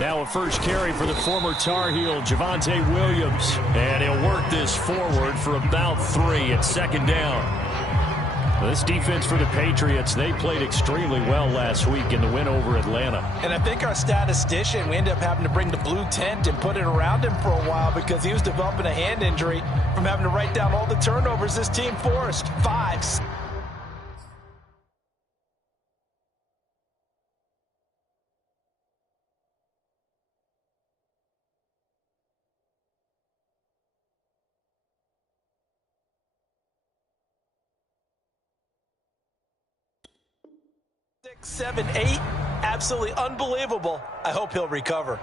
Now a first carry for the former Tar Heel, Javonte Williams. And he'll work this forward for about 3 at second down. This defense for the Patriots, they played extremely well last week in the win over Atlanta. And I think our statistician, we ended up having to bring the blue tent and put it around him for a while because he was developing a hand injury from having to write down all the turnovers this team forced. 5. Six, 7, 8, absolutely unbelievable. I hope he'll recover.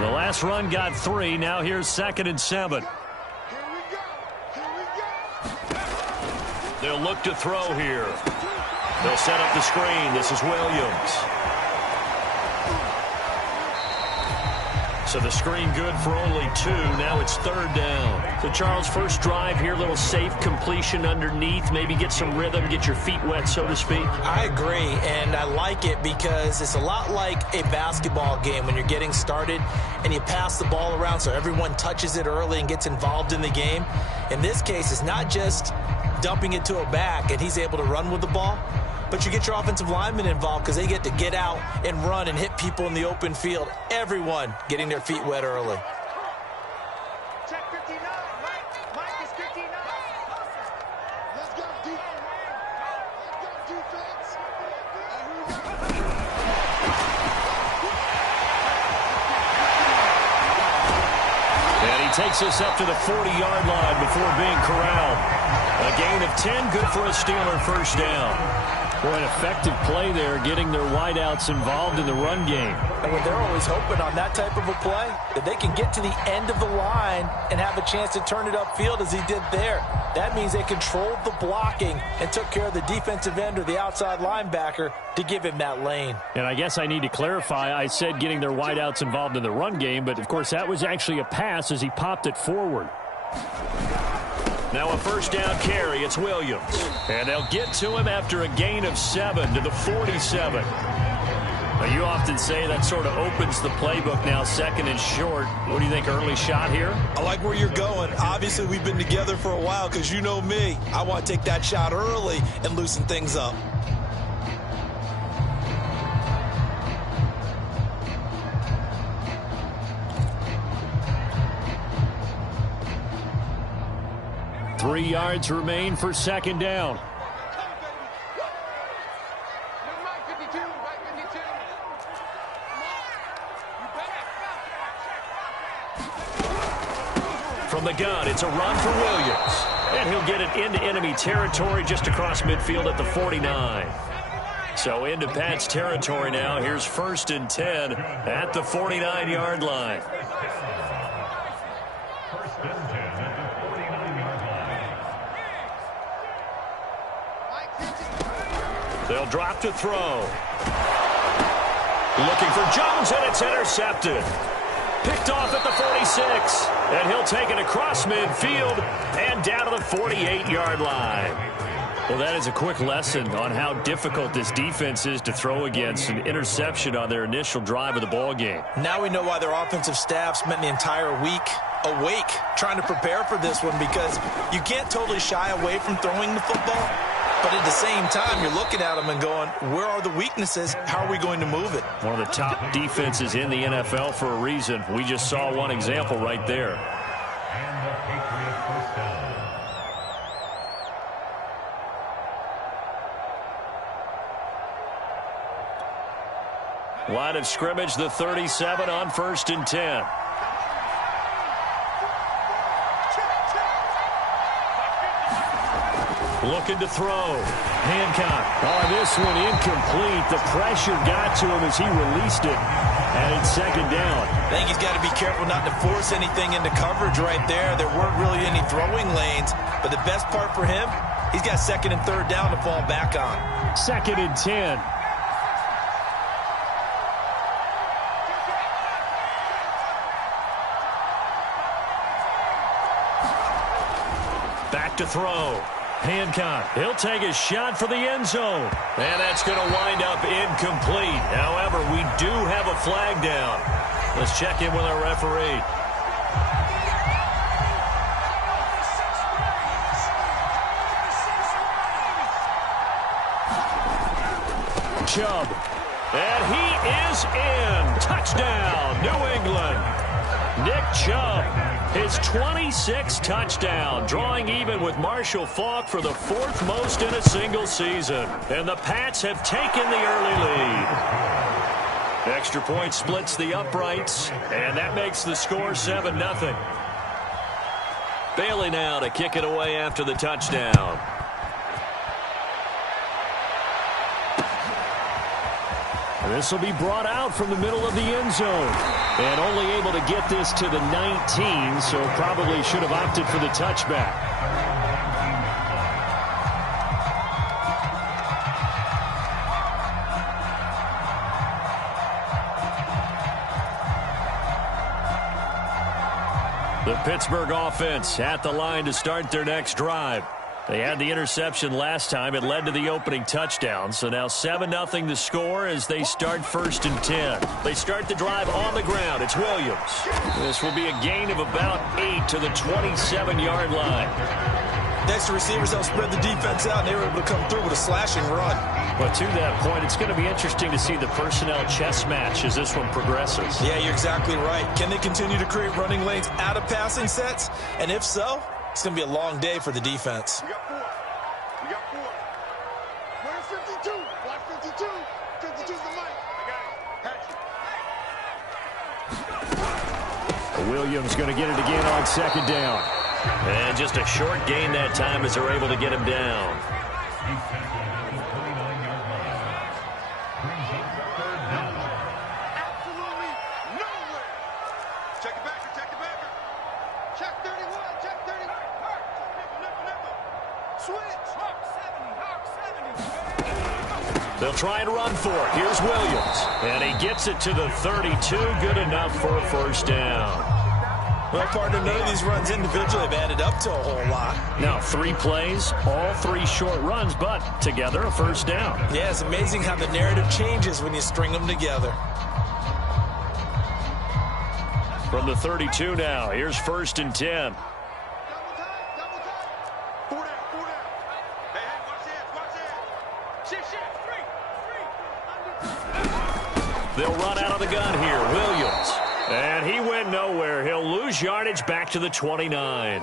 The last run got 3. Now here's 2nd and 7. They'll look to throw here. They'll set up the screen. This is Williams. So the screen good for only 2. Now it's 3rd down. So Charles, first drive here, little safe completion underneath. Maybe get some rhythm, get your feet wet, so to speak. I agree, and I like it because it's a lot like a basketball game when you're getting started and you pass the ball around so everyone touches it early and gets involved in the game. In this case, it's not just dumping it to a back and he's able to run with the ball, but you get your offensive linemen involved because they get to get out and run and hit people in the open field. Everyone getting their feet wet early. Check 59. Mike is 59. Let's go, defense. Let's go, defense. And he takes us up to the 40-yard line before being corralled. A gain of 10, good for a Steeler first down. Boy, an effective play there, getting their wideouts involved in the run game. And when they're always hoping on that type of a play, that they can get to the end of the line and have a chance to turn it upfield as he did there. That means they controlled the blocking and took care of the defensive end or the outside linebacker to give him that lane. And I guess I need to clarify, I said getting their wideouts involved in the run game, but of course that was actually a pass as he popped it forward. Now a first down carry, it's Williams. And they'll get to him after a gain of 7 to the 47. Now you often say that sort of opens the playbook now, 2nd and short. What do you think, early shot here? I like where you're going. Obviously, we've been together for a while because you know me. I want to take that shot early and loosen things up. Three yards remain for 2nd down. From the gun, it's a run for Williams. And he'll get it into enemy territory just across midfield at the 49. So into Pat's territory now. Here's 1st and 10 at the 49-yard line. They'll drop to throw. Looking for Jones, and it's intercepted. Picked off at the 46. And he'll take it across midfield and down to the 48-yard line. Well, that is a quick lesson on how difficult this defense is to throw against. An interception on their initial drive of the ball game. Now we know why their offensive staff spent the entire week awake trying to prepare for this one, because you can't totally shy away from throwing the football. But at the same time, you're looking at them and going, where are the weaknesses? How are we going to move it? One of the top defenses in the NFL for a reason. We just saw one example right there. And the Patriots first down. Line of scrimmage, the 37 on 1st and 10. Looking to throw. Hancock. Oh, this one incomplete. The pressure got to him as he released it. And it's 2nd down. I think he's got to be careful not to force anything into coverage right there. There weren't really any throwing lanes. But the best part for him, he's got 2nd and 3rd down to fall back on. 2nd and 10. Back to throw. Hancock, he'll take a shot for the end zone. And that's going to wind up incomplete. However, we do have a flag down. Let's check in with our referee. Chubb. And he is in. Touchdown, New England. Nick Chubb, his 26th touchdown, drawing even with Marshall Faulk for the 4th most in a single season. And the Pats have taken the early lead. Extra point splits the uprights, and that makes the score 7-0. Bailey now to kick it away after the touchdown. This will be brought out from the middle of the end zone. And only able to get this to the 19, so probably should have opted for the touchback. The Pittsburgh offense at the line to start their next drive. They had the interception last time. It led to the opening touchdown. So now 7-0 the score as they start 1st and 10. They start the drive on the ground. It's Williams. This will be a gain of about 8 to the 27-yard line. Next, the receivers helped spread the defense out, and they were able to come through with a slashing run. But to that point, it's going to be interesting to see the personnel chess match as this one progresses. Yeah, you're exactly right. Can they continue to create running lanes out of passing sets? And if so, it's going to be a long day for the defense. We got 4. We got 4. Where's 52? Watch 52. 52's the mic. I got it. Williams going to get it again on 2nd down. And just a short gain that time as they're able to get him down. Absolutely nowhere. Check it back. Check it back. Check 31. Check 30. Nickel. Switch. Hawk 70. They'll try and run for it. Here's Williams. And he gets it to the 32. Good enough for a 1st down. Well, partner, none of these runs individually have added up to a whole lot. Now 3 plays, all 3 short runs, but together a 1st down. Yeah, it's amazing how the narrative changes when you string them together. From the 32 now, here's 1st and 10. Double time. 4 down. Hey, watch this. Shit. 3. They'll run out of the gun here. Williams. And he went nowhere. He'll lose yardage back to the 29.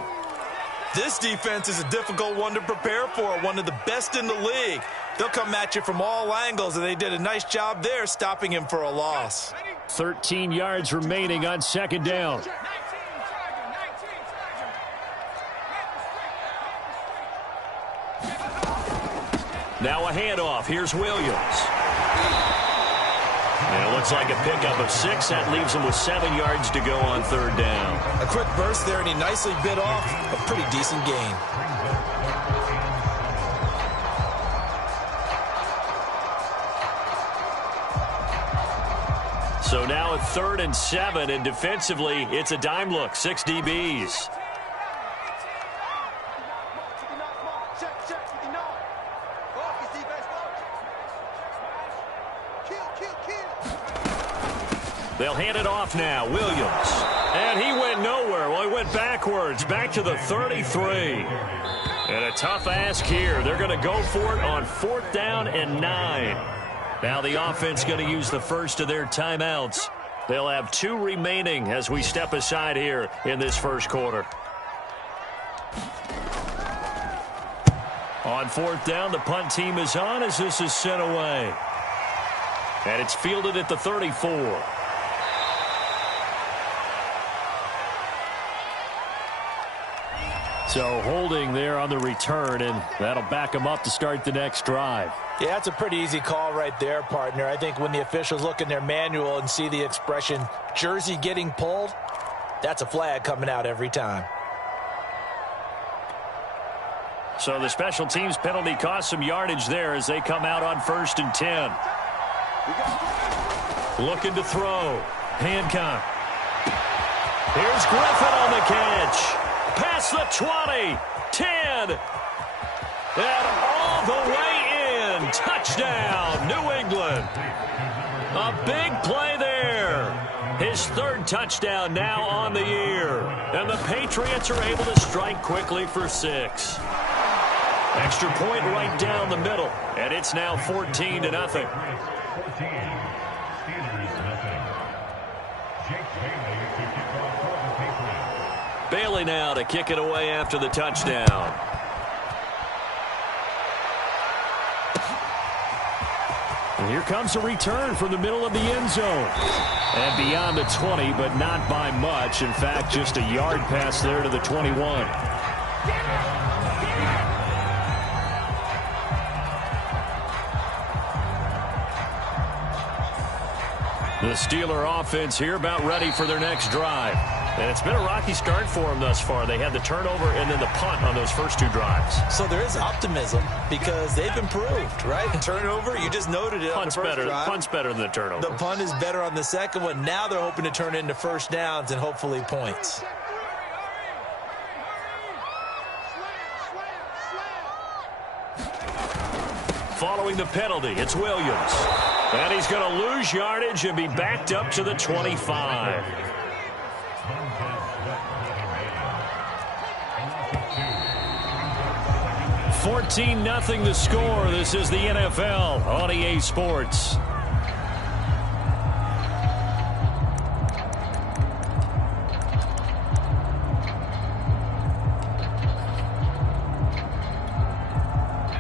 This defense is a difficult one to prepare for, one of the best in the league. They'll come at you from all angles, and they did a nice job there stopping him for a loss. 13 yards remaining on 2nd down. Now a handoff. Here's Williams. And it looks like a pickup of 6. That leaves him with 7 yards to go on 3rd down. A quick burst there, and he nicely bit off a pretty decent gain. So now at 3rd and 7, and defensively, it's a dime look. 6 DBs. They'll hand it off now. Williams. And he went nowhere. Well, he went backwards. Back to the 33. And a tough ask here. They're going to go for it on 4th down and 9. Now the offense going to use the first of their timeouts. They'll have 2 remaining as we step aside here in this 1st quarter. On 4th down, the punt team is on as this is sent away. And it's fielded at the 34. So holding there on the return, and that'll back them up to start the next drive. Yeah, that's a pretty easy call right there, partner. I think when the officials look in their manual and see the expression, jersey getting pulled, that's a flag coming out every time. So the special teams penalty cost some yardage there as they come out on 1st and 10. Looking to throw. Hancock. Here's Griffin on the catch. past the 20, 10, and all the way in. Touchdown, New England. A big play there. His third touchdown now on the year. And the Patriots are able to strike quickly for 6. Extra point right down the middle. And it's now 14-0. Bailey now to kick it away after the touchdown. And here comes a return from the middle of the end zone. And beyond the 20, but not by much. In fact, just a yard pass there to the 21. The Steeler offense here about ready for their next drive. And it's been a rocky start for them thus far. They had the turnover and then the punt on those first 2 drives. So there is optimism because they've improved, right? Turnover, you just noted it on the first drive. Punt's better than the turnover. The punt is better on the second one. Now they're hoping to turn it into first downs and hopefully points. Following the penalty, it's Williams. And he's going to lose yardage and be backed up to the 25. 14-0 the score. This is the NFL on EA Sports.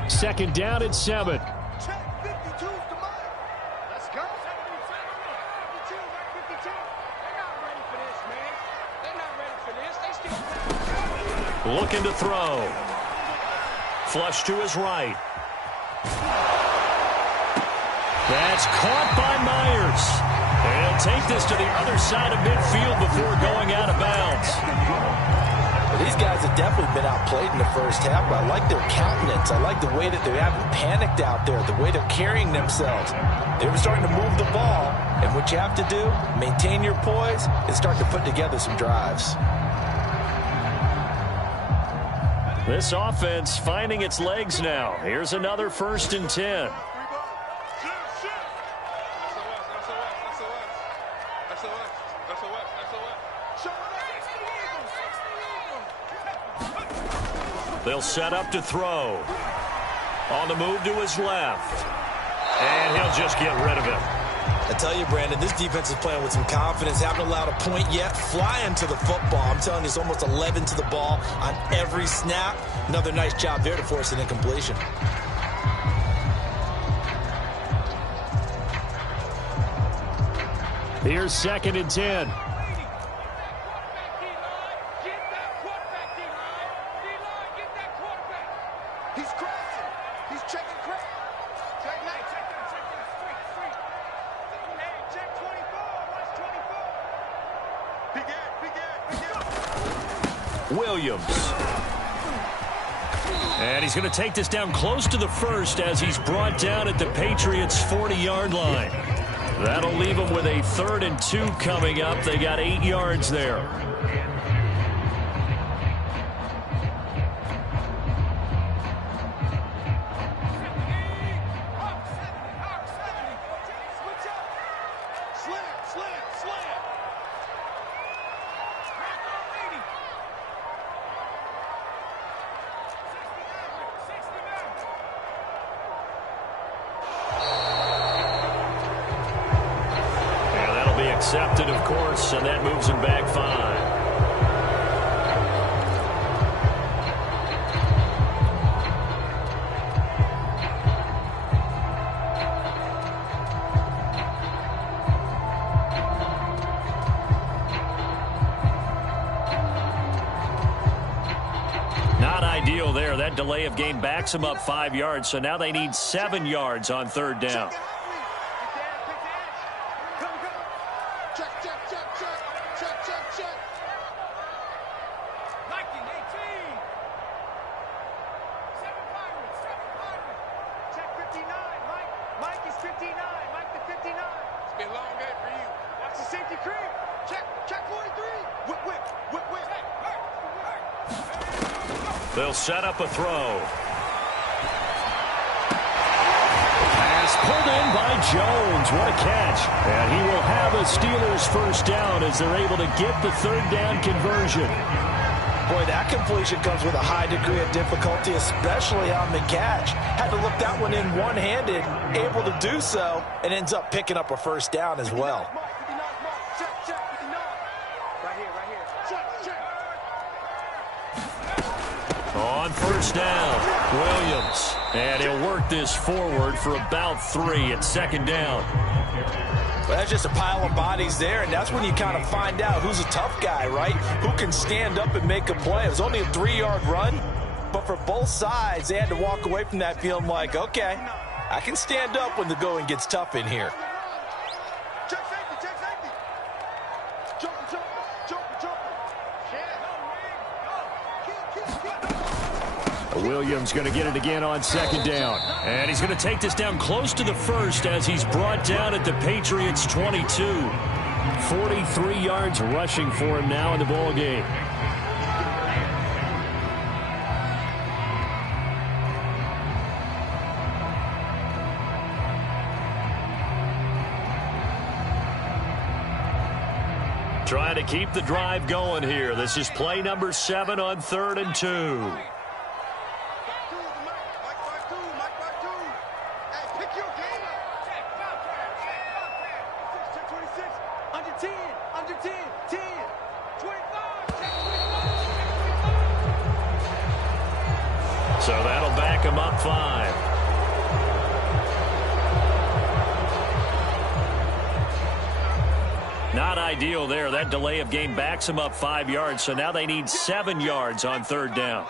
Second down at 7. Check 52's the mark. Let's go. 52, 52. They're not ready for this, man. They're not ready for this. They still looking to throw. Flush to his right. That's caught by Myers. And he'll take this to the other side of midfield before going out of bounds. These guys have definitely been outplayed in the first half, but I like their countenance. I like the way that they haven't panicked out there, the way they're carrying themselves. They were starting to move the ball, and what you have to do, maintain your poise and start to put together some drives. This offense finding its legs now. Here's another 1st and 10. They'll set up to throw. On the move to his left. And he'll just get rid of it. I tell you, Brandon, this defense is playing with some confidence. Haven't allowed a point yet. Flying to the football. I'm telling you, it's almost 11 to the ball on every snap. Another nice job there to force an incompletion. Here's 2nd and 10. He's crossing. He's checking crack. Check 9. Check that. Street. Hey, check 24. Watch 24. Begin. Williams. And he's going to take this down close to the 1st as he's brought down at the Patriots' 40-yard line. That'll leave them with a 3rd and 2 coming up. They got 8 yards there. Accepted, of course, and that moves him back 5. Not ideal there. That delay of game backs him up 5 yards, so now they need 7 yards on 3rd down. They'll set up a throw. Pass pulled in by Jones. What a catch. And he will have a Steelers first down as they're able to get the third down conversion. Boy, that completion comes with a high degree of difficulty, especially on the catch. Had to look that one in one-handed, able to do so, and ends up picking up a first down as well. On first down, Williams. And he'll work this forward for about 3 at second down. Well, that's just a pile of bodies there, and that's when you kind of find out who's a tough guy, right? Who can stand up and make a play. It was only a 3-yard run, but for both sides, they had to walk away from that feeling like, okay, I can stand up when the going gets tough in here. Check safety, check safety. Jump. Williams going to get it again on second down. And he's going to take this down close to the first as he's brought down at the Patriots' 22. 43 yards rushing for him now in the ball game. Trying to keep the drive going here. This is play number 7 on 3rd and 2. So that'll back him up 5. Not ideal there. That delay of game backs him up 5 yards. So now they need 7 yards on 3rd down.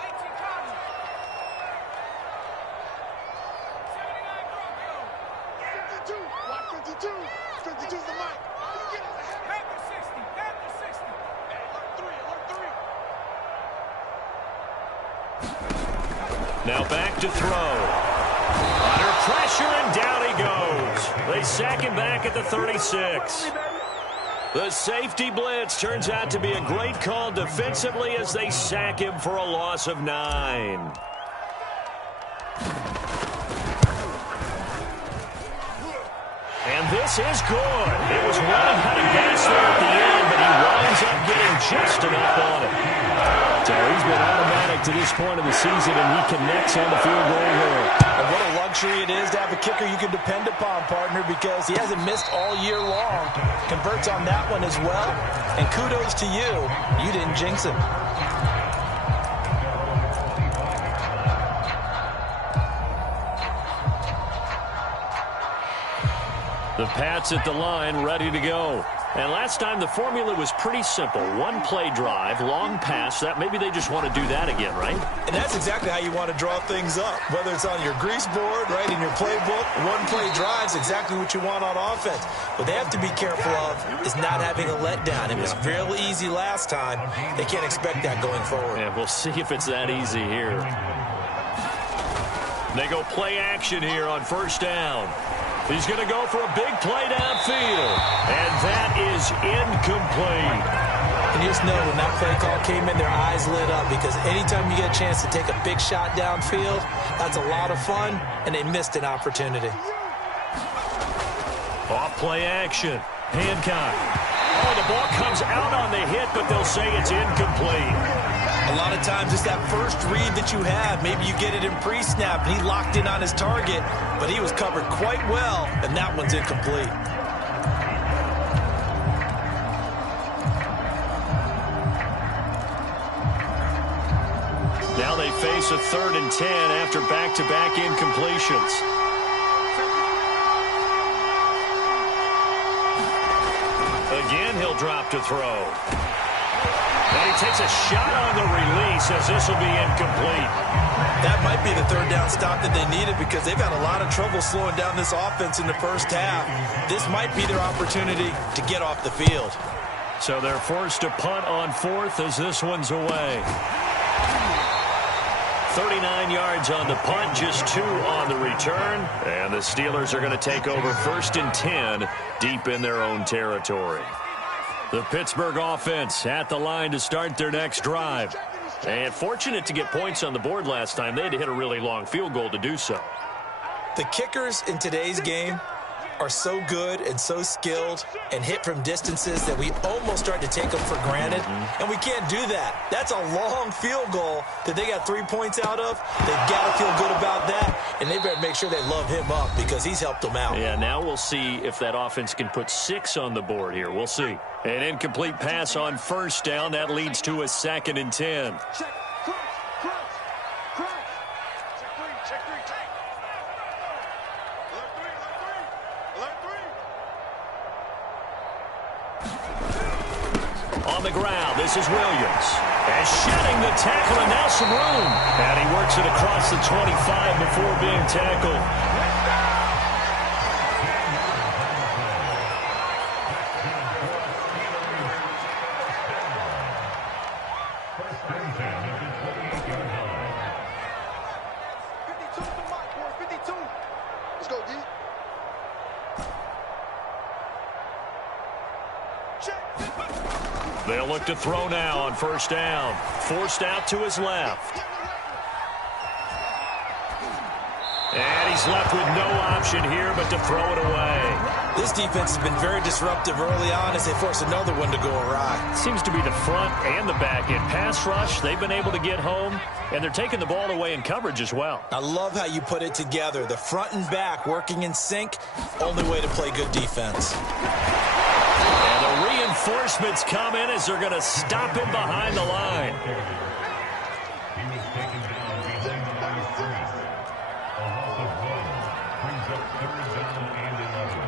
Now back to throw. Under pressure, and down he goes. They sack him back at the 36. The safety blitz turns out to be a great call defensively as they sack him for a loss of 9. And this is good. It was running out of gas there at the end, but he winds up getting just enough on it. So he's been automatic to this point of the season, and he connects on the field goal here. And what a luxury it is to have a kicker you can depend upon, partner, because he hasn't missed all year long. Converts on that one as well. And kudos to you. You didn't jinx him. The Pats at the line, ready to go. And last time the formula was pretty simple. 1 play drive, long pass. That maybe they just want to do that again, right? And that's exactly how you want to draw things up. Whether it's on your grease board, right, in your playbook, 1 play drive is exactly what you want on offense. What they have to be careful of is not having a letdown. It was real easy last time. They can't expect that going forward. And we'll see if it's that easy here. They go play action here on first down. He's going to go for a big play downfield. And that is incomplete. And you just know when that play call came in, their eyes lit up, because anytime you get a chance to take a big shot downfield, that's a lot of fun, and they missed an opportunity. Off play action. Hancock. Oh, the ball comes out on the hit, but they'll say it's incomplete. A lot of times it's that first read that you have. Maybe you get it in pre-snap, and he locked in on his target, but he was covered quite well, and that one's incomplete. Now they face a 3rd and 10 after back-to-back incompletions. Again, he'll drop to throw. And he takes a shot on the release as this will be incomplete. That might be the 3rd down stop that they needed, because they've had a lot of trouble slowing down this offense in the first half. This might be their opportunity to get off the field. So they're forced to punt on 4th as this one's away. 39 yards on the punt, just 2 on the return. And the Steelers are going to take over 1st and 10 deep in their own territory. The Pittsburgh offense at the line to start their next drive. And fortunate to get points on the board last time. They had to hit a really long field goal to do so. The kickers in today's game are so good and so skilled and hit from distances that we almost start to take them for granted, and we can't do that. That's a long field goal that they got 3 points out of. They've got to feel good about that, and they better make sure they love him up because he's helped them out. Yeah, now we'll see if that offense can put 6 on the board here. We'll see. An incomplete pass on first down. That leads to a 2nd and 10. Check, crunch, crunch, crunch. Check three, check three, check. Alert three. On the ground, this is Williams. And shedding the tackle, and now some room. And he works it across the 25 before being tackled. They'll look to throw now on first down. Forced out to his left. And he's left with no option here but to throw it away. This defense has been very disruptive early on as they force another one to go awry. Seems to be the front and the back end. Pass rush, they've been able to get home, and they're taking the ball away in coverage as well. I love how you put it together. The front and back working in sync, only way to play good defense. And the reinforcements come in as they're going to stop him behind the line. He was taken down behind the line of scrimmage. A loss of 1 brings up 3rd down and 11.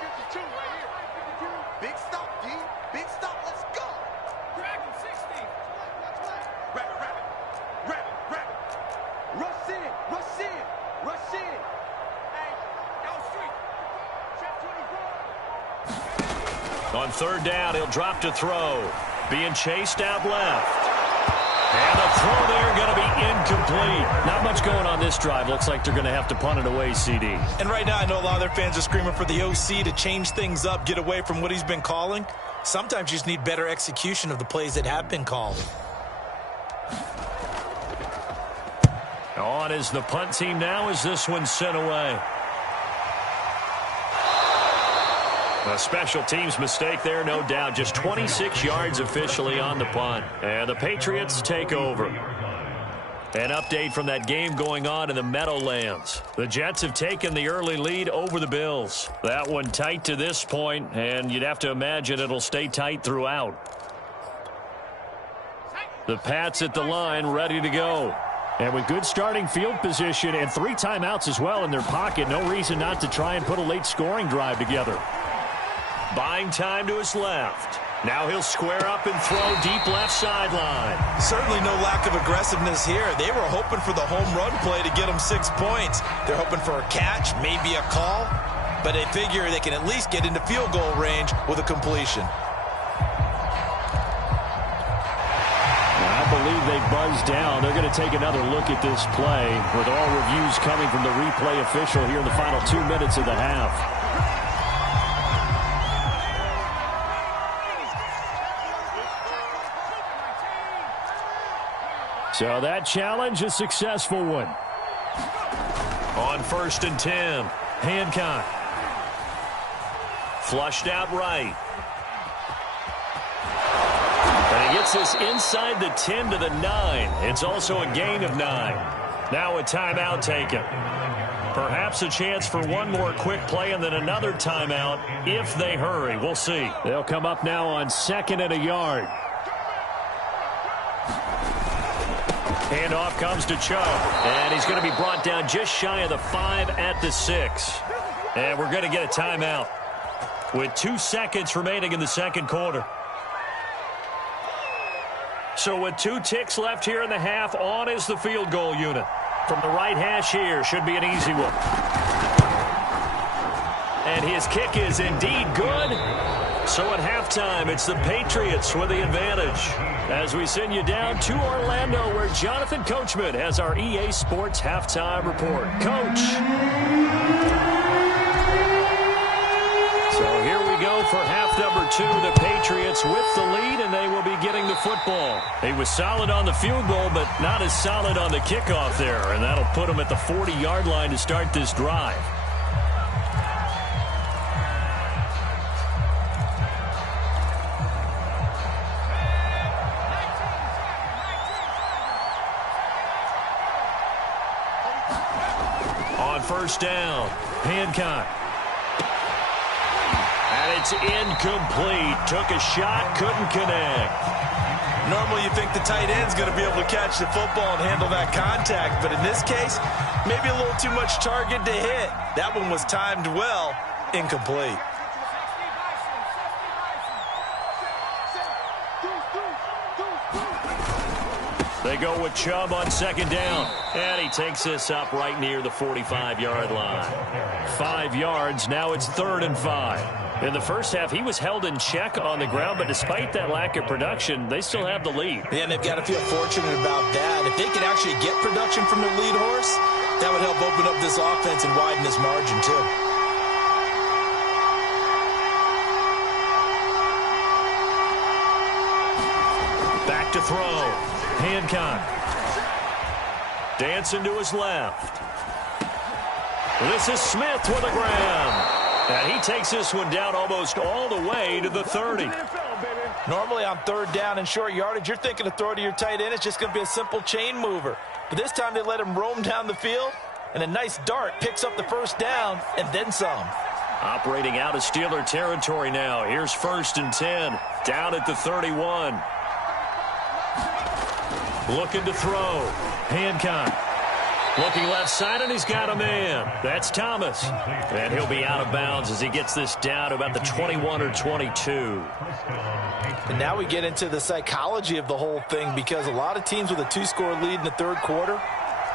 52 right here. 52. Big stop, D. Big stop. Let's go. Drag him 60. Wrap it, wrap it. Wrap it, wrap it. Rush in, rush in, rush in. Hey, down street. Check 24. On 3rd down, he'll drop to throw. Being chased out left. And the throw there going to be incomplete. Not much going on this drive. Looks like they're going to have to punt it away, CD. And right now I know a lot of their fans are screaming for the OC to change things up, get away from what he's been calling. Sometimes you just need better execution of the plays that have been called. On is the punt team now as this one's sent away. A special teams mistake there, no doubt. Just 26 yards officially on the punt. And the Patriots take over. An update from that game going on in the Meadowlands. The Jets have taken the early lead over the Bills. That one tight to this point, and you'd have to imagine it'll stay tight throughout. The Pats at the line, ready to go. And with good starting field position and 3 timeouts as well in their pocket, no reason not to try and put a late scoring drive together. Buying time to his left. Now he'll square up and throw deep left sideline. Certainly no lack of aggressiveness here. They were hoping for the home run play to get them 6 points. They're hoping for a catch, maybe a call, but they figure they can at least get into field goal range with a completion. I believe they buzzed down. They're going to take another look at this play with all reviews coming from the replay official here in the final 2 minutes of the half. So that challenge, a successful one. On 1st and 10, Hancock. Flushed out right. And he gets this inside the 10 to the 9. It's also a gain of 9. Now a timeout taken. Perhaps a chance for one more quick play and then another timeout if they hurry. We'll see. They'll come up now on 2nd and a yard. Handoff comes to Chubb, and he's going to be brought down just shy of the 5 at the 6. And we're going to get a timeout with 2 seconds remaining in the second quarter. So with 2 ticks left here in the half, on is the field goal unit. From the right hash here, should be an easy one. And his kick is indeed good. So at halftime, it's the Patriots with the advantage. As we send you down to Orlando, where Jonathan Coachman has our EA Sports halftime report. Coach. So here we go for half number 2, the Patriots with the lead, and they will be getting the football. He was solid on the field goal, but not as solid on the kickoff there, and that'll put him at the 40-yard line to start this drive. On first down, Hancock. And it's incomplete. Took a shot, couldn't connect. Normally you think the tight end's going to be able to catch the football and handle that contact, but in this case, maybe a little too much target to hit. That one was timed well, incomplete. They go with Chubb on second down, and he takes this up right near the 45-yard line. 5 yards, now it's 3rd and 5. In the first half, he was held in check on the ground, but despite that lack of production, they still have the lead. Yeah, and they've got to feel fortunate about that. If they could actually get production from their lead horse, that would help open up this offense and widen this margin, too. Back to throw. Hancock. Dancing to his left. This is Smith with a grab. And he takes this one down almost all the way to the 30. Normally on 3rd down and short yardage, you're thinking to throw to your tight end. It's just going to be a simple chain mover. But this time they let him roam down the field, and a nice dart picks up the first down and then some. Operating out of Steeler territory now. Here's 1st and 10. Down at the 31. Looking to throw. Hancock. Looking left side, and he's got a man. That's Thomas. And he'll be out of bounds as he gets this down to about the 21 or 22. And now we get into the psychology of the whole thing, because a lot of teams with a 2-score lead in the 3rd quarter,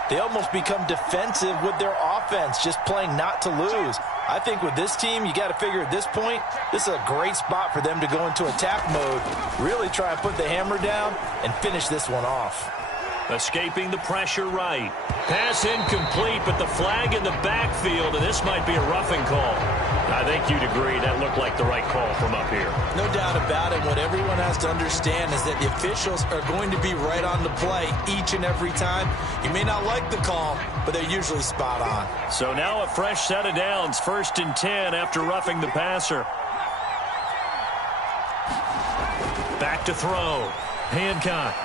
they almost become defensive with their offense, just playing not to lose. I think with this team, you got to figure at this point, this is a great spot for them to go into attack mode, really try and put the hammer down and finish this one off. Escaping the pressure right. Pass incomplete, but the flag in the backfield, and this might be a roughing call. I think you'd agree that looked like the right call from up here. No doubt about it. What everyone has to understand is that the officials are going to be right on the play each and every time. You may not like the call, but they're usually spot on. So now a fresh set of downs, 1st and 10 after roughing the passer. Back to throw. Hancock.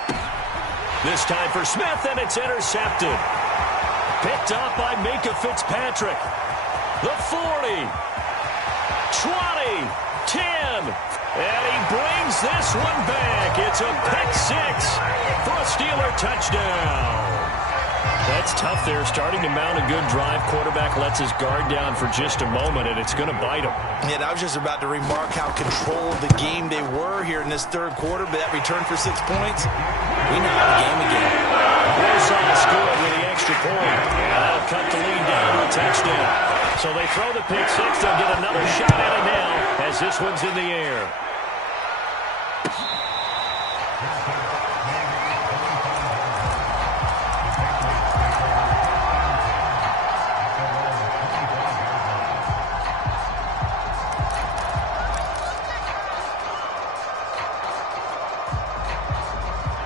This time for Smith, and it's intercepted. Picked up by Minka Fitzpatrick. The 40. 20. 10. And he brings this one back. It's a pick 6 for a Steeler touchdown. That's tough there, starting to mount a good drive. Quarterback lets his guard down for just a moment, and it's going to bite him. And I was just about to remark how controlled the game they were here in this 3rd quarter, but that return for 6 points, we now have the game again. Warsaw's good with the extra point, and that'll cut the lead down to a touchdown. So they throw the pick 6. They'll get another shot at it now as this one's in the air.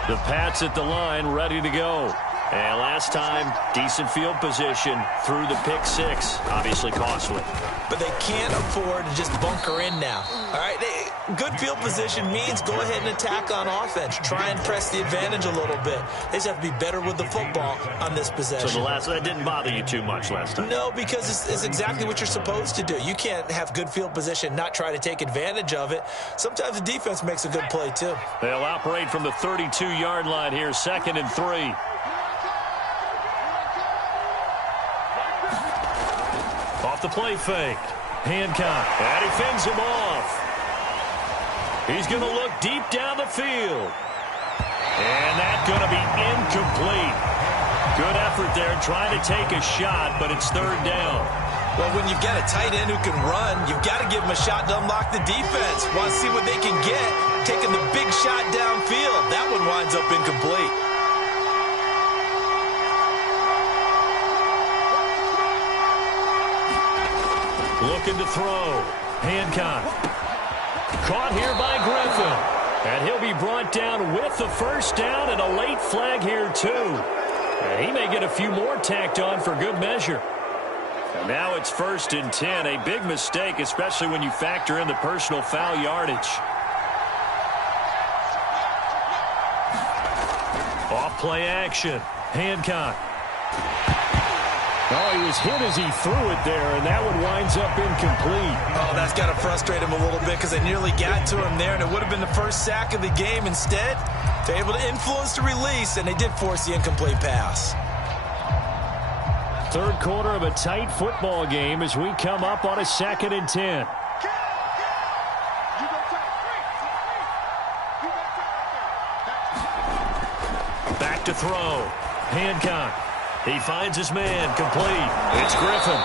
The Pats at the line, ready to go. And last time, decent field position through the pick 6. Obviously costly. But they can't afford to just bunker in now. All right, good field position means go ahead and attack on offense. Try and press the advantage a little bit. They just have to be better with the football on this possession. So that didn't bother you too much last time? No, because it's exactly what you're supposed to do. You can't have good field position, not try to take advantage of it. Sometimes the defense makes a good play, too. They'll operate from the 32-yard line here, 2nd and 3. Off the play fake. Hancock. And he fends him off. He's going to look deep down the field. And that's going to be incomplete. Good effort there trying to take a shot, but it's 3rd down. Well, when you've got a tight end who can run, you've got to give him a shot to unlock the defense. Want to see what they can get. Taking the big shot downfield. That one winds up incomplete. Looking to throw. Hancock. Caught here by Griffin. And he'll be brought down with the first down and a late flag here, too. And he may get a few more tacked on for good measure. And now it's 1st and 10. A big mistake, especially when you factor in the personal foul yardage. Off play action. Hancock. Oh, he was hit as he threw it there, and that one winds up incomplete. Oh, that's got to frustrate him a little bit because they nearly got to him there, and it would have been the first sack of the game. Instead, they're able to influence the release, and they did force the incomplete pass. Third quarter of a tight football game as we come up on a 2nd and 10. Back to throw. Hancock. He finds his man. Complete. It's Griffin.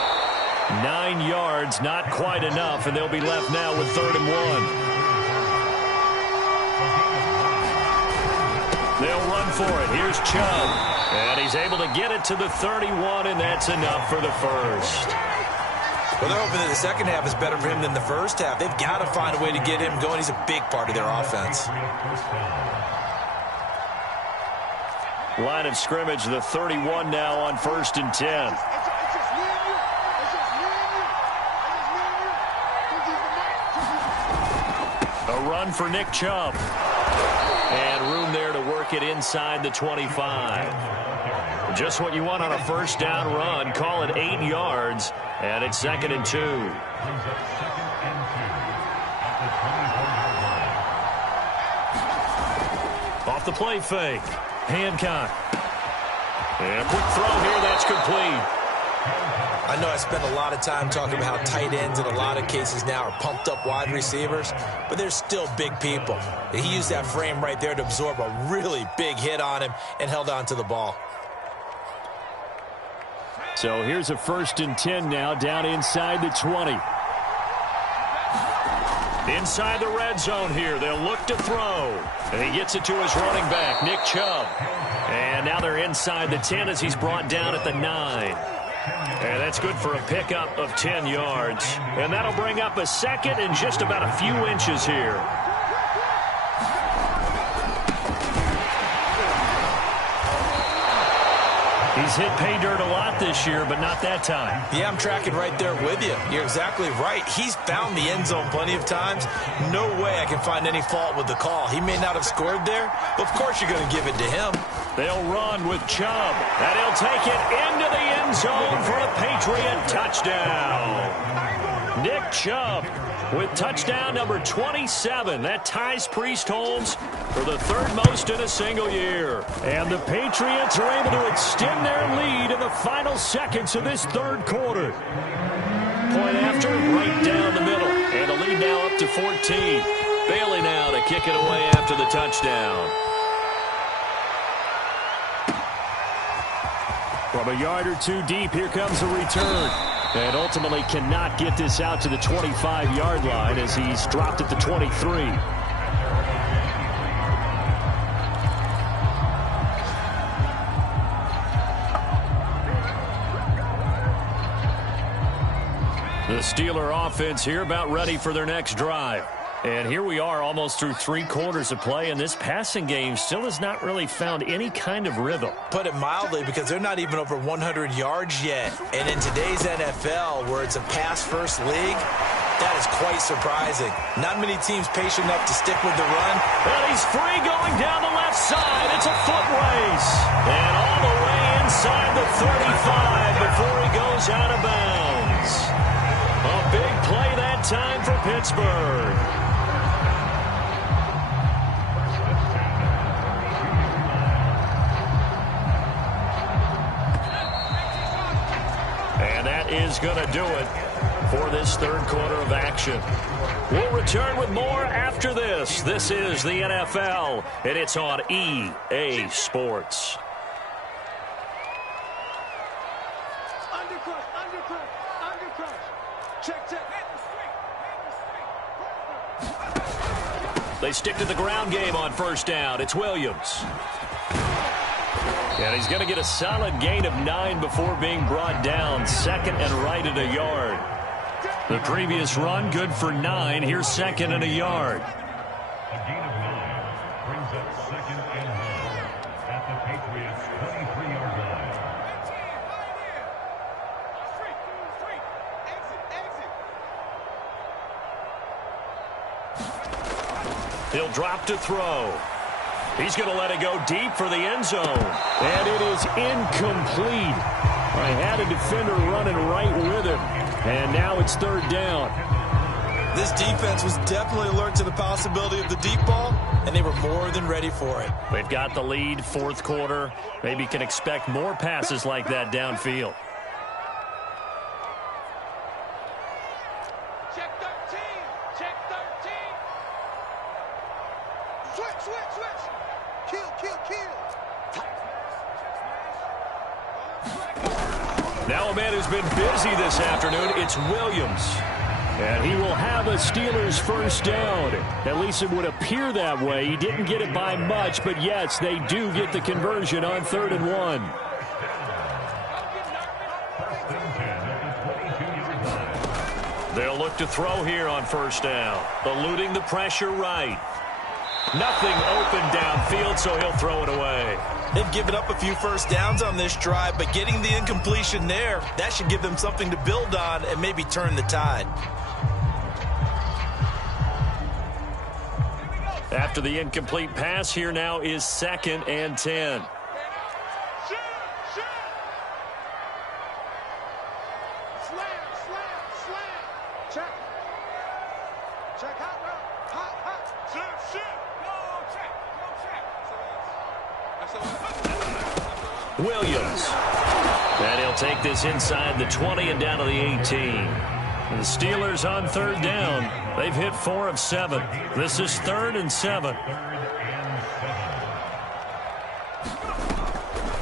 9 yards, not quite enough, and they'll be left now with 3rd and 1. They'll run for it. Here's Chubb. And he's able to get it to the 31, and that's enough for the first. Well, they're hoping that the second half is better for him than the first half. They've got to find a way to get him going. He's a big part of their offense. Line of scrimmage, the 31 now on 1st and 10. A run for Nick Chubb. And room there to work it inside the 25. Just what you want on a first down run. Call it 8 yards. And it's 2nd and 2. Off the play fake. Hancock. And a quick throw here. That's complete. I know I spent a lot of time talking about how tight ends in a lot of cases now are pumped up wide receivers, but they're still big people. And he used that frame right there to absorb a really big hit on him and held on to the ball. So here's a 1st and 10 now down inside the 20. Inside the red zone here. They'll look to throw. And he gets it to his running back, Nick Chubb. And now they're inside the 10 as he's brought down at the 9. And that's good for a pickup of 10 yards. And that'll bring up a 2nd and just about a few inches here. He's hit pay dirt a lot this year, but not that time. Yeah, I'm tracking right there with you. You're exactly right. He's found the end zone plenty of times. No way I can find any fault with the call. He may not have scored there, but of course you're going to give it to him. They'll run with Chubb, and he'll take it into the end zone for a Patriot touchdown. Nick Chubb with touchdown number 27. That ties Priest Holmes for the 3rd most in a single year. And the Patriots are able to extend their lead in the final seconds of this 3rd quarter. Point after, right down the middle. And the lead now up to 14. Bailey now to kick it away after the touchdown. From a yard or two deep, here comes a return. And ultimately cannot get this out to the 25-yard line as he's dropped at the 23. The Steeler offense here about ready for their next drive. And here we are almost through 3 quarters of play, and this passing game still has not really found any kind of rhythm. Put it mildly, because they're not even over 100 yards yet. And in today's NFL, where it's a pass-first league, that is quite surprising. Not many teams patient enough to stick with the run. And he's free going down the left side. It's a foot race. And all the way inside the 35 before he goes out of bounds. A big play that time for Pittsburgh. Is going to do it for this 3rd quarter of action. We'll return with more after this. This is the NFL, and it's on EA Sports. They stick to the ground game on 1st down. It's Williams. And he's going to get a solid gain of 9 before being brought down. 2nd and right at a yard. The previous run, good for 9. Here's second and a yard. A gain of 9 brings up second and 1 at the Patriots' 23-yard line. He'll drop to throw. He's going to let it go deep for the end zone. And it is incomplete. I had a defender running right with him. And now it's third down. This defense was definitely alert to the possibility of the deep ball, and they were more than ready for it. They've got the lead, fourth quarter. Maybe can expect more passes like that downfield. Check 13. Check 13. Switch, switch, switch. Kill, kill, kill. Now a man who's been busy this afternoon, it's Williams. And he will have a Steelers first down. At least it would appear that way. He didn't get it by much, but yes, they do get the conversion on 3rd and 1. They'll look to throw here on first down. Eluding the pressure right. Nothing open downfield, so he'll throw it away. They've given up a few first downs on this drive, but getting the incompletion there, that should give them something to build on and maybe turn the tide. After the incomplete pass, here now is 2nd and 10. Williams. And he'll take this inside the 20 and down to the 18. And the Steelers on 3rd down. They've hit 4 of 7. This is 3rd and 7.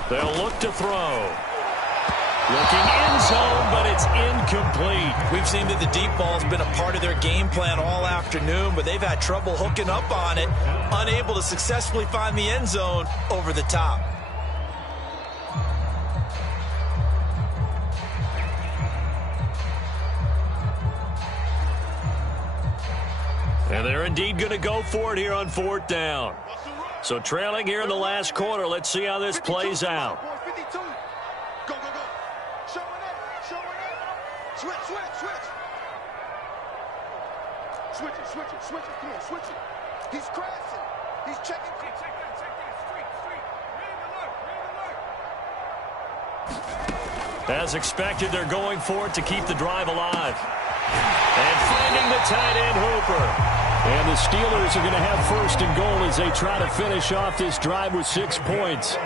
They'll look to throw. Looking end zone, but it's incomplete. We've seen that the deep ball's been a part of their game plan all afternoon, but they've had trouble hooking up on it, unable to successfully find the end zone over the top. And they're indeed going to go for it here on 4th down. So trailing here in the last quarter, let's see how this plays out. Go, go, go. Showing it, showing it. Switch, switch, switch. Switch it, switch it, switch it. Come on, switch it. He's crashing. He's checking. Check that. Street. Read alert. As expected, they're going for it to keep the drive alive. And finding the tight end, Hooper. And the Steelers are going to have 1st and goal as they try to finish off this drive with 6 points.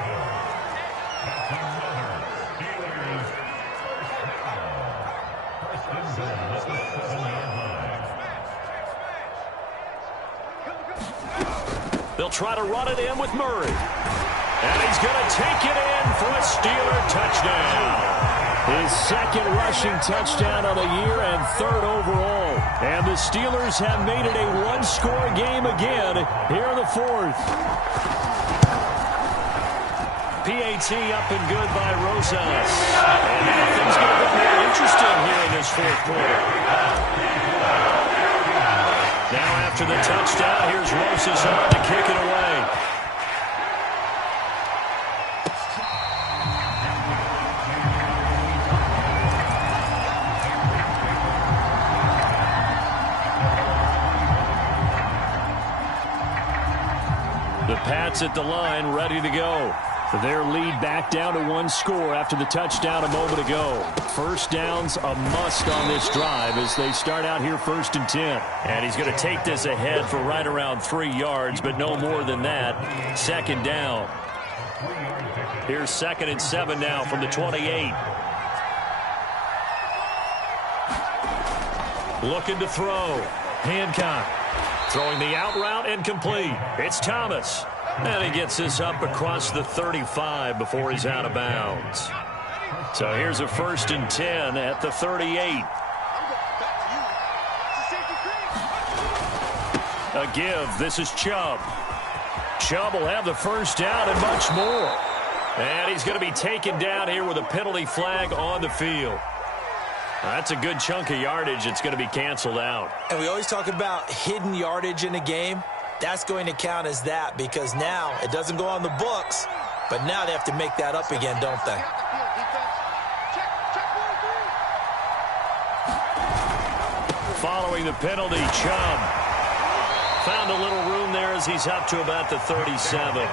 They'll try to run it in with Murray. And he's going to take it in for a Steeler touchdown. His 2nd rushing touchdown of the year and 3rd overall. And the Steelers have made it a one-score game again here in the 4th. PAT up and good by Rosas. And now things get a bit more interesting here in this 4th quarter. Now after the touchdown, here's Rosas on to kick it away. The Pats at the line, ready to go. Their lead back down to 1 score after the touchdown a moment ago. First down's a must on this drive as they start out here 1st and 10. And he's going to take this ahead for right around 3 yards, but no more than that. 2nd down. Here's 2nd and 7 now from the 28. Looking to throw. Hancock. Throwing the out route incomplete. It's Thomas. And he gets this up across the 35 before he's out of bounds. So here's a 1st and 10 at the 38. A give. This is Chubb. Chubb will have the first down and much more. And he's going to be taken down here with a penalty flag on the field. That's a good chunk of yardage. It's going to be canceled out. And we always talk about hidden yardage in a game. That's going to count as that because now it doesn't go on the books, but now they have to make that up again, don't they? Following the penalty, Chubb found a little room there as he's up to about the 37.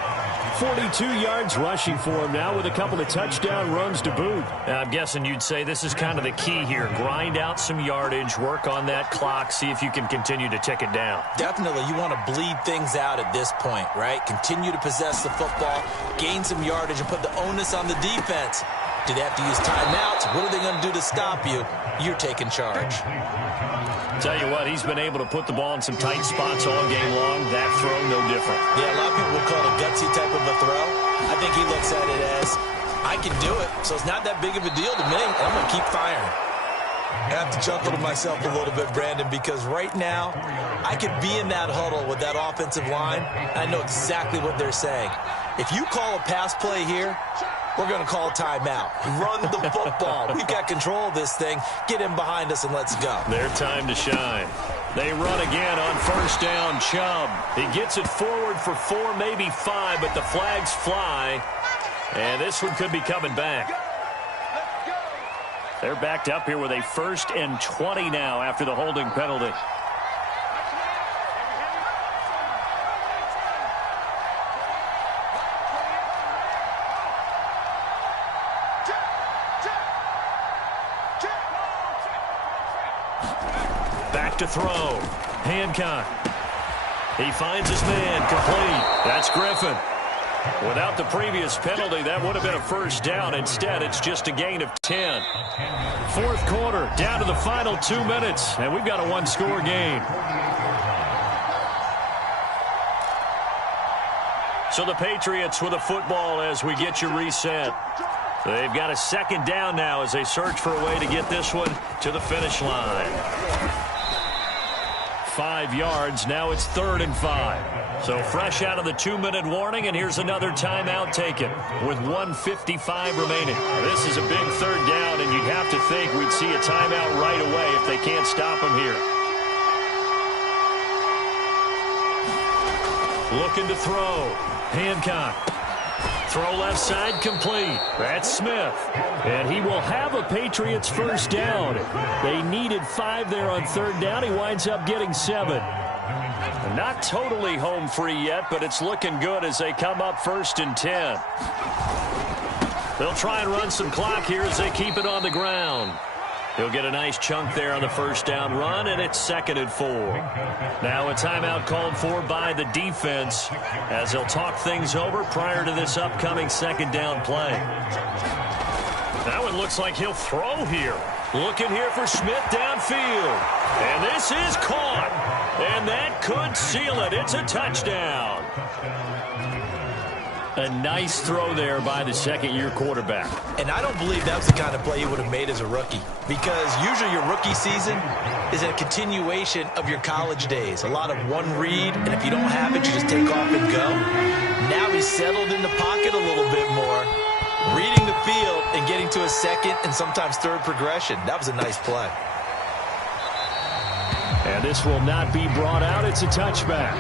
42 yards rushing for him now with a couple of touchdown runs to boot. Now, I'm guessing you'd say this is kind of the key here. Grind out some yardage, work on that clock, see if you can continue to tick it down. Definitely, you want to bleed things out at this point, right? Continue to possess the football, gain some yardage, and put the onus on the defense. Do they have to use timeouts? What are they going to do to stop you? You're taking charge. Tell you what, he's been able to put the ball in some tight spots all game long. That throw, no different. Yeah, a lot of people would call it a gutsy type of a throw. I think he looks at it as, I can do it, so it's not that big of a deal to me, and I'm going to keep firing. I have to chuckle to myself a little bit, Brandon, because right now, I could be in that huddle with that offensive line, and I know exactly what they're saying. If you call a pass play here, we're going to call timeout. Run the football. We've got control of this thing. Get him behind us and let's go. Their time to shine. They run again on first down. Chubb. He gets it forward for 4, maybe 5, but the flags fly. And this one could be coming back. They're backed up here with a 1st and 20 now after the holding penalty. To throw. Hancock. He finds his man. Complete. That's Griffin. Without the previous penalty, that would have been a first down. Instead, it's just a gain of 10. 4th quarter, down to the final 2 minutes, and we've got a one-score game. So the Patriots with a football as we get you reset. They've got a 2nd down now as they search for a way to get this one to the finish line. 5 yards. Now it's 3rd and 5. So fresh out of the 2-minute warning, and here's another timeout taken with 1:55 remaining. This is a big 3rd down, and you'd have to think we'd see a timeout right away if they can't stop him here. Looking to throw. Hancock. Throw left side, complete. That's Smith. And he will have a Patriots first down. They needed 5 there on 3rd down. He winds up getting 7. Not totally home free yet, but it's looking good as they come up 1st and 10. They'll try and run some clock here as they keep it on the ground. He'll get a nice chunk there on the first down run, and it's 2nd and 4. Now a timeout called for by the defense as they'll talk things over prior to this upcoming 2nd down play. That one looks like he'll throw here. Looking here for Smith downfield. And this is caught. And that could seal it. It's a touchdown. A nice throw there by the 2nd-year quarterback. And I don't believe that was the kind of play you would have made as a rookie, because usually your rookie season is a continuation of your college days. A lot of one read, and if you don't have it, you just take off and go. Now he's settled in the pocket a little bit more, reading the field and getting to a 2nd and sometimes 3rd progression. That was a nice play. And this will not be brought out. It's a touchback.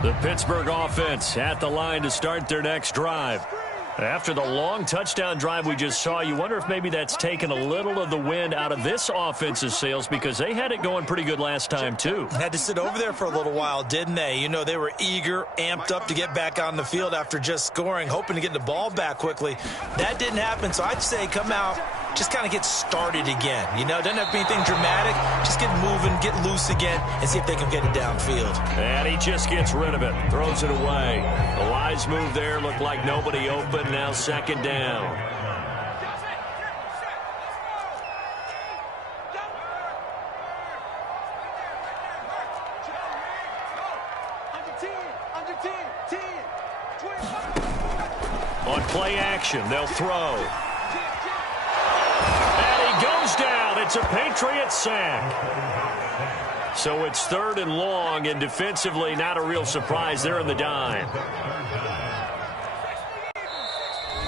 The Pittsburgh offense at the line to start their next drive. After the long touchdown drive we just saw, you wonder if maybe that's taken a little of the wind out of this offense's sails, because they had it going pretty good last time too. Had to sit over there for a little while, didn't they? You know, they were eager, amped up to get back on the field after just scoring, hoping to get the ball back quickly. That didn't happen, so I'd say come out, just kind of get started again. You know, doesn't have to be anything dramatic. Just get moving, get loose again, and see if they can get it downfield. And he just gets rid of it, throws it away. A wise move there, looked like nobody open. Now 2nd down. On play action, they'll throw. And he goes down. It's a Patriots sack. So it's 3rd and long, and defensively not a real surprise. They're in the dime.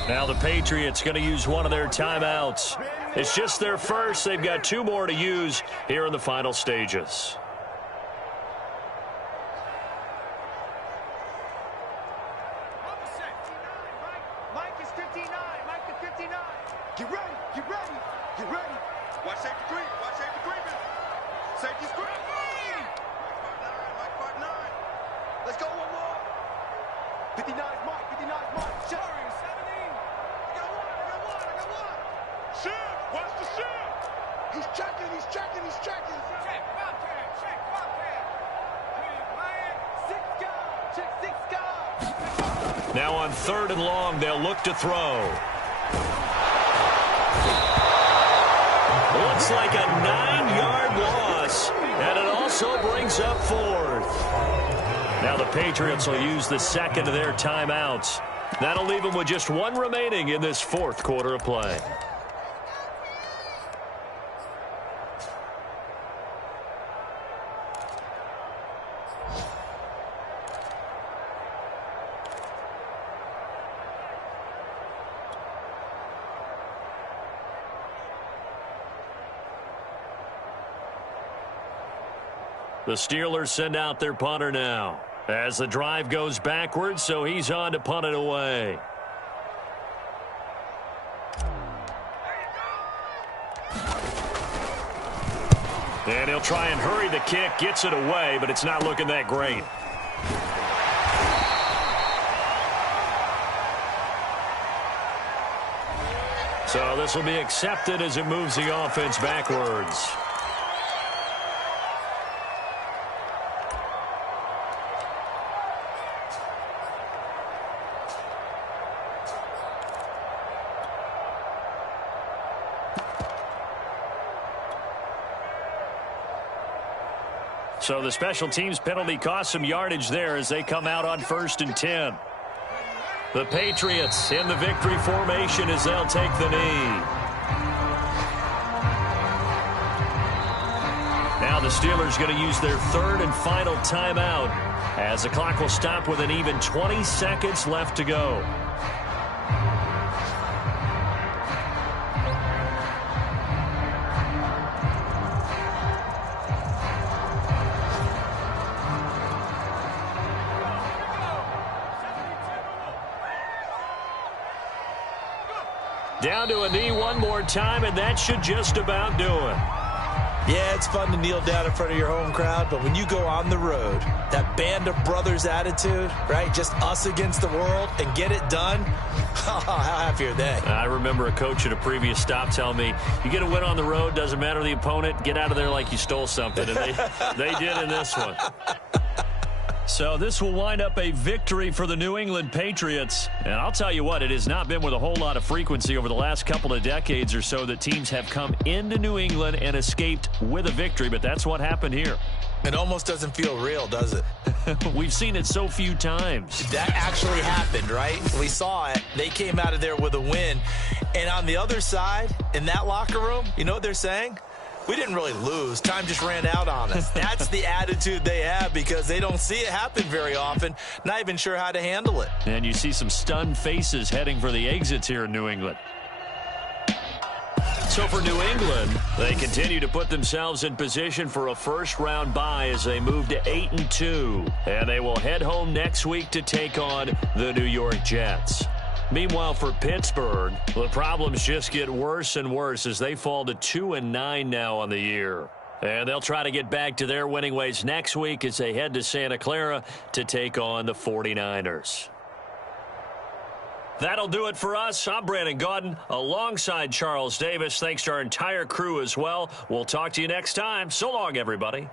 Now the Patriots going to use one of their timeouts. It's just their first. They've got 2 more to use here in the final stages. Mike is 59. Mike is 59. Get ready. Get ready. Get ready. Watch safety green. Watch safety green. Safety screen. Mike 5'9. Let's go one more. 59 is Mike. 59 is Mike. Sorry, 17. I got one. Shift. Watch the shift. He's checking. Check, Bobcat. Six guard. Check 6 guard. Now on 3rd and long, they'll look to throw. Looks like a 9-yard loss, and it also brings up 4th. Now the Patriots will use the second of their timeouts. That'll leave them with just 1 remaining in this 4th quarter of play. The Steelers send out their punter now as the drive goes backwards, so he's on to punt it away. And he'll try and hurry the kick, gets it away, but it's not looking that great. So this will be accepted as it moves the offense backwards. So the special teams penalty cost some yardage there as they come out on 1st and 10. The Patriots in the victory formation as they'll take the knee. Now the Steelers going to use their 3rd and final timeout as the clock will stop with an even 20 seconds left to go. Down to a knee one more time, and that should just about do it. Yeah, it's fun to kneel down in front of your home crowd, but when you go on the road, that band of brothers attitude, right, just us against the world, and get it done, how happy are they? I remember a coach at a previous stop telling me, you get a win on the road, doesn't matter the opponent, get out of there like you stole something, and they did in this one. So this will wind up a victory for the New England Patriots. And I'll tell you what, it has not been with a whole lot of frequency over the last couple of decades or so that teams have come into New England and escaped with a victory, but that's what happened here. It almost doesn't feel real, does it? We've seen it so few times. That actually happened, right? We saw it. They came out of there with a win. And on the other side, in that locker room, you know what they're saying? We didn't really lose. Time just ran out on us. That's the attitude they have because they don't see it happen very often. Not even sure how to handle it. And you see some stunned faces heading for the exits here in New England. So for New England, they continue to put themselves in position for a first-round bye as they move to 8-2. And they will head home next week to take on the New York Jets. Meanwhile, for Pittsburgh, the problems just get worse and worse as they fall to 2-9 now on the year. And they'll try to get back to their winning ways next week as they head to Santa Clara to take on the 49ers. That'll do it for us. I'm Brandon Gaudin alongside Charles Davis. Thanks to our entire crew as well. We'll talk to you next time. So long, everybody.